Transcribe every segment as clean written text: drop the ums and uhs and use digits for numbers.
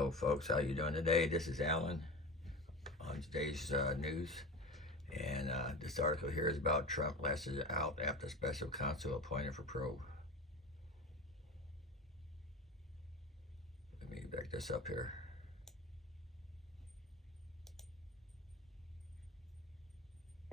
Hello folks, how you doing today? This is Alan on today's news, and this article here is about Trump lashes out after special counsel appointed for probe. Let me back this up here.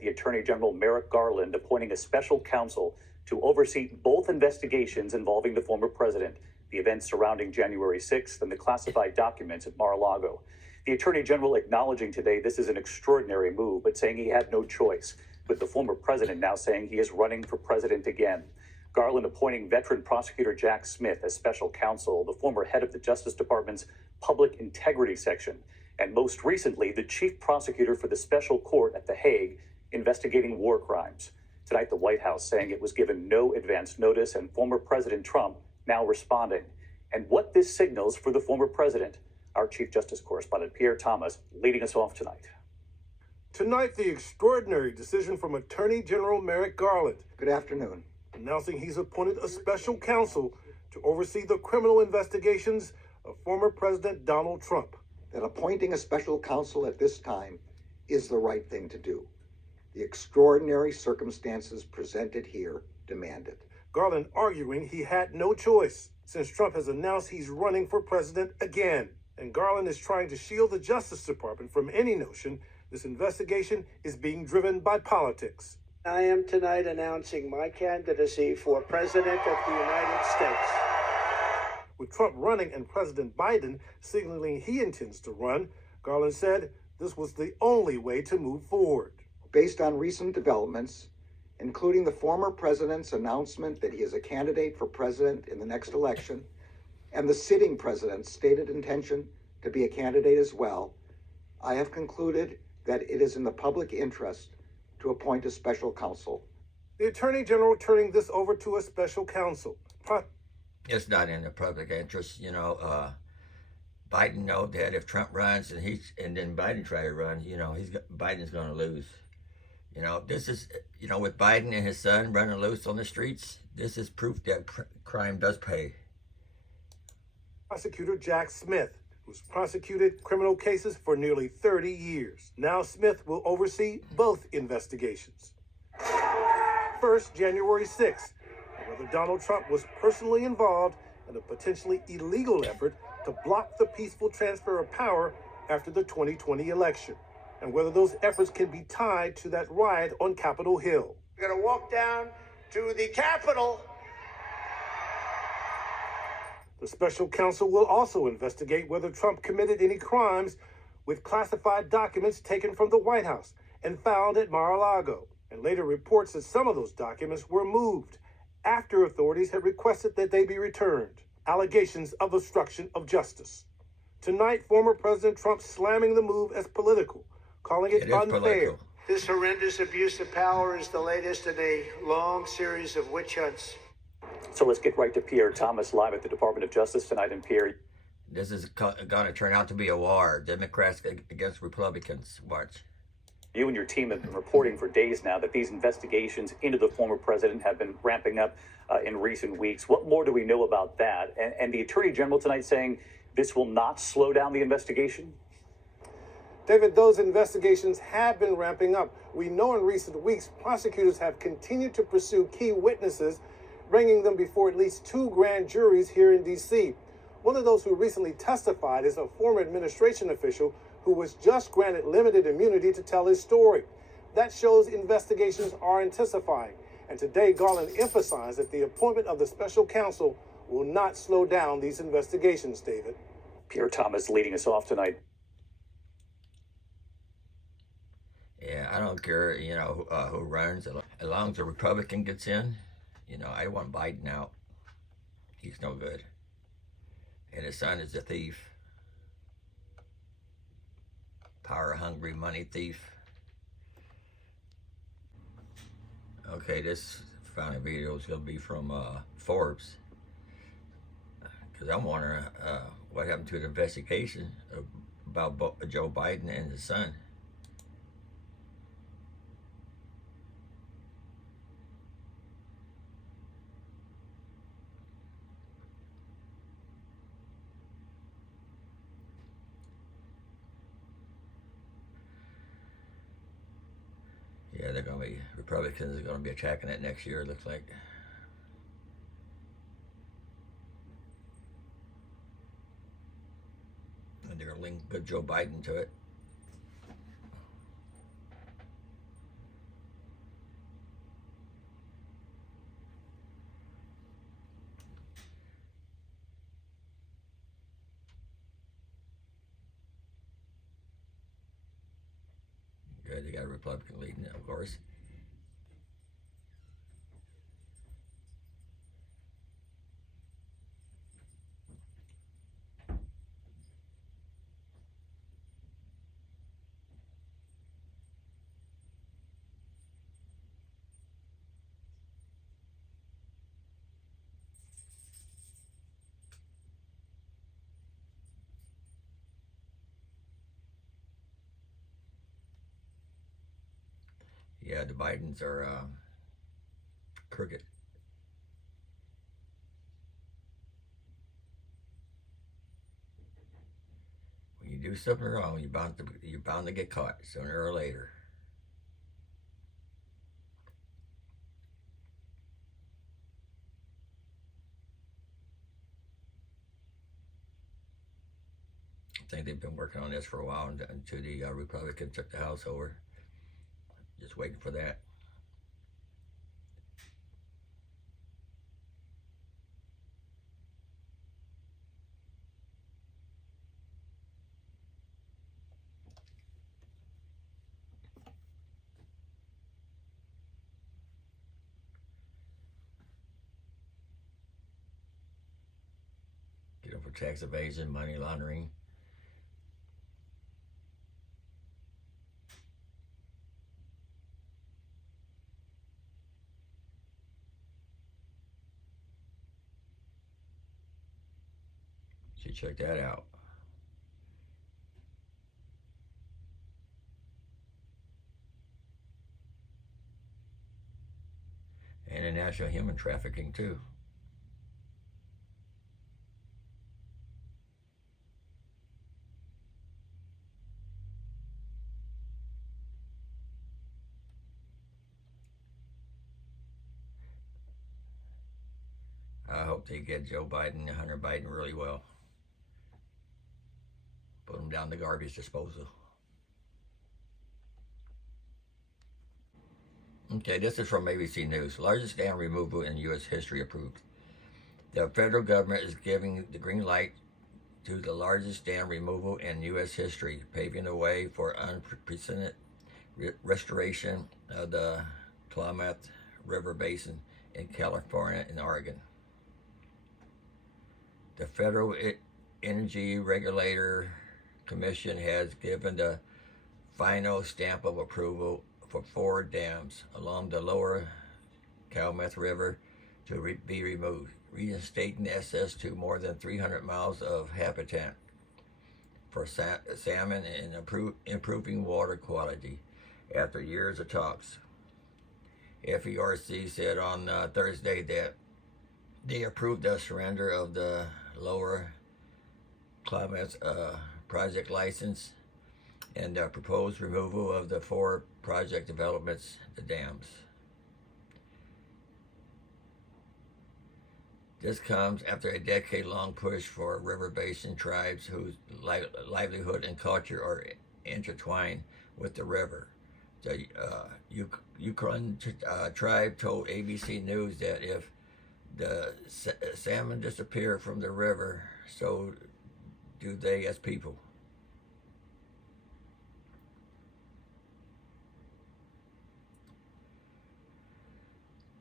The Attorney General Merrick Garland appointing a special counsel to oversee both investigations involving the former president, the events surrounding January 6th and the classified documents at Mar-a-Lago. The Attorney General acknowledging today this is an extraordinary move, but saying he had no choice, with the former president now saying he is running for president again. Garland appointing veteran prosecutor Jack Smith as special counsel, the former head of the Justice Department's Public Integrity Section, and most recently, the chief prosecutor for the special court at The Hague investigating war crimes. Tonight, the White House saying it was given no advance notice, and former President Trump now responding. And what this signals for the former president. Our Chief Justice correspondent Pierre Thomas leading us off tonight. Tonight, the extraordinary decision from Attorney General Merrick Garland. Good afternoon. Announcing he's appointed a special counsel to oversee the criminal investigations of former President Donald Trump. That appointing a special counsel at this time is the right thing to do. The extraordinary circumstances presented here demand it. Garland arguing he had no choice since Trump has announced he's running for president again. And Garland is trying to shield the Justice Department from any notion this investigation is being driven by politics. I am tonight announcing my candidacy for President of the United States. With Trump running and President Biden signaling he intends to run, Garland said this was the only way to move forward. Based on recent developments, including the former president's announcement that he is a candidate for president in the next election, and the sitting president's stated intention to be a candidate as well, I have concluded that it is in the public interest to appoint a special counsel. The Attorney General turning this over to a special counsel. It's not in the public interest, Biden know that if Trump runs and then Biden try to run, Biden's going to lose. This is, with Biden and his son running loose on the streets, this is proof that crime does pay. Prosecutor Jack Smith, who's prosecuted criminal cases for nearly 30 years. Now Smith will oversee both investigations. First, January 6th, and whether Donald Trump was personally involved in a potentially illegal effort to block the peaceful transfer of power after the 2020 election, and whether those efforts can be tied to that riot on Capitol Hill. We're going to walk down to the Capitol. The special counsel will also investigate whether Trump committed any crimes with classified documents taken from the White House and found at Mar-a-Lago, and later reports that some of those documents were moved after authorities had requested that they be returned. Allegations of obstruction of justice. Tonight, former President Trump slamming the move as political, calling it unfair. Political. This horrendous abuse of power is the latest in a long series of witch hunts. So let's get right to Pierre Thomas live at the Department of Justice tonight. And Pierre, this is going to turn out to be a war. Democrats against Republicans. Watch. You and your team have been reporting for days now that these investigations into the former president have been ramping up in recent weeks. What more do we know about that? And the Attorney General tonight saying this will not slow down the investigation? David, those investigations have been ramping up. We know in recent weeks, prosecutors have continued to pursue key witnesses, bringing them before at least 2 grand juries here in D.C. One of those who recently testified is a former administration official who was just granted limited immunity to tell his story. That shows investigations are intensifying. And today, Garland emphasized that the appointment of the special counsel will not slow down these investigations, David. Pierre Thomas leading us off tonight. Yeah, I don't care, who runs. As long as a Republican gets in, I want Biden out. He's no good. And his son is a thief. Power-hungry money thief. Okay, this final video is going to be from Forbes. Because I'm wondering what happened to the investigation about Joe Biden and his son. they're going to be, Republicans are going to be attacking it next year, it looks like. And they're going to link good Joe Biden to it. Good, they got a Republican leading it, of course. Yeah, the Bidens are crooked. When you do something wrong, you're bound to get caught sooner or later. I think they've been working on this for a while until the Republicans took the House over. Just waiting for that. Get them for tax evasion, money laundering. Should check that out. And international human trafficking too. I hope they get Joe Biden and Hunter Biden really well. Put them down the garbage disposal. Okay, this is from ABC News. Largest dam removal in U.S. history approved. The federal government is giving the green light to the largest dam removal in U.S. history, paving the way for unprecedented restoration of the Klamath River Basin in California and Oregon. The Federal Energy Regulator Commission has given the final stamp of approval for 4 dams along the lower Klamath River to be removed, reinstating access to more than 300 miles of habitat for salmon and improving water quality after years of talks. FERC said on Thursday that they approved the surrender of the lower Klamath project license and the proposed removal of the 4 project developments, the dams. This comes after a decade-long push for river basin tribes whose livelihood and culture are intertwined with the river. The Yukon tribe told ABC News that if the salmon disappear from the river, so do they as people.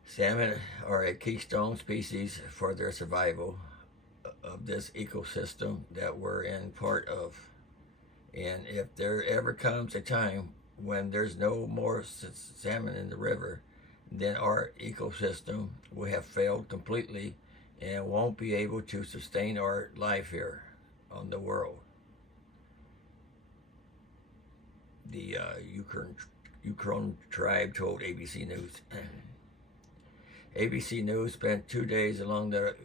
Salmon are a keystone species for their survival of this ecosystem that we're in part of. And if there ever comes a time when there's no more salmon in the river, then our ecosystem will have failed completely and won't be able to sustain our life here on the world. The Yukon tribe told ABC News. ABC News spent 2 days along the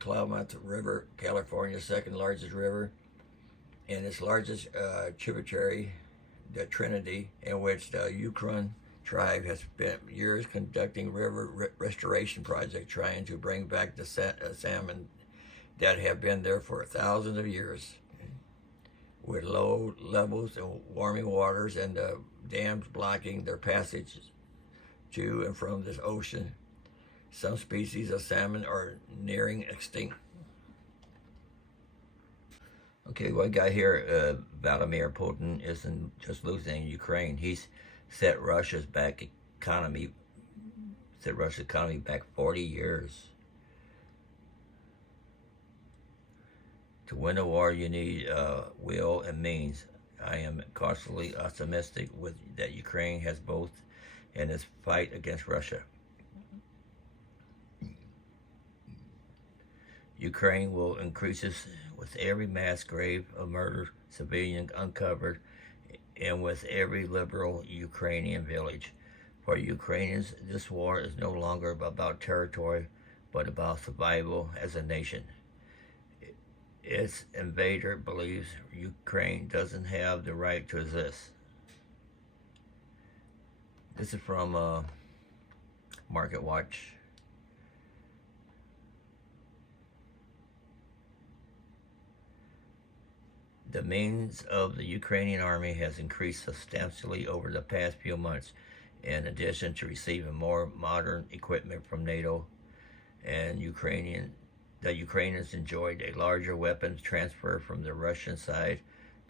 Klamath River, California's second largest river, and its largest tributary, the Trinity, in which the Yukon tribe has spent years conducting river restoration project trying to bring back the salmon that have been there for thousands of years. With low levels and warming waters and the dams blocking their passage to and from this ocean, some species of salmon are nearing extinct. Okay, what I got here, Vladimir Putin isn't just losing Ukraine. He's set Russia's economy back 40 years. To win a war, you need will and means. I am cautiously optimistic that Ukraine has both in its fight against Russia. Ukraine will increase with every mass grave of murder, civilian uncovered, and with every liberal Ukrainian village. For Ukrainians, this war is no longer about territory, but about survival as a nation. Its invader believes Ukraine doesn't have the right to exist. This is from Market Watch. The means of the Ukrainian army has increased substantially over the past few months, in addition to receiving more modern equipment from NATO, and the Ukrainians enjoyed a larger weapons transfer from the Russian side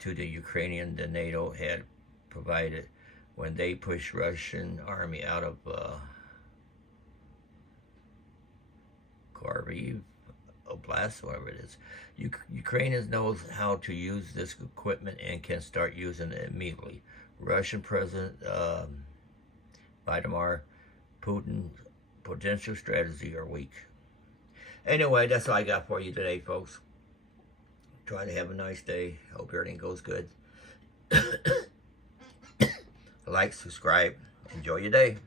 to the Ukrainian than NATO had provided when they pushed Russian army out of Kharkiv Oblast, whatever it is. Ukrainians know how to use this equipment and can start using it immediately. Russian President Vladimir Putin's potential strategy are weak. Anyway, that's all I got for you today, folks. Try to have a nice day. Hope everything goes good. Like, subscribe. Enjoy your day.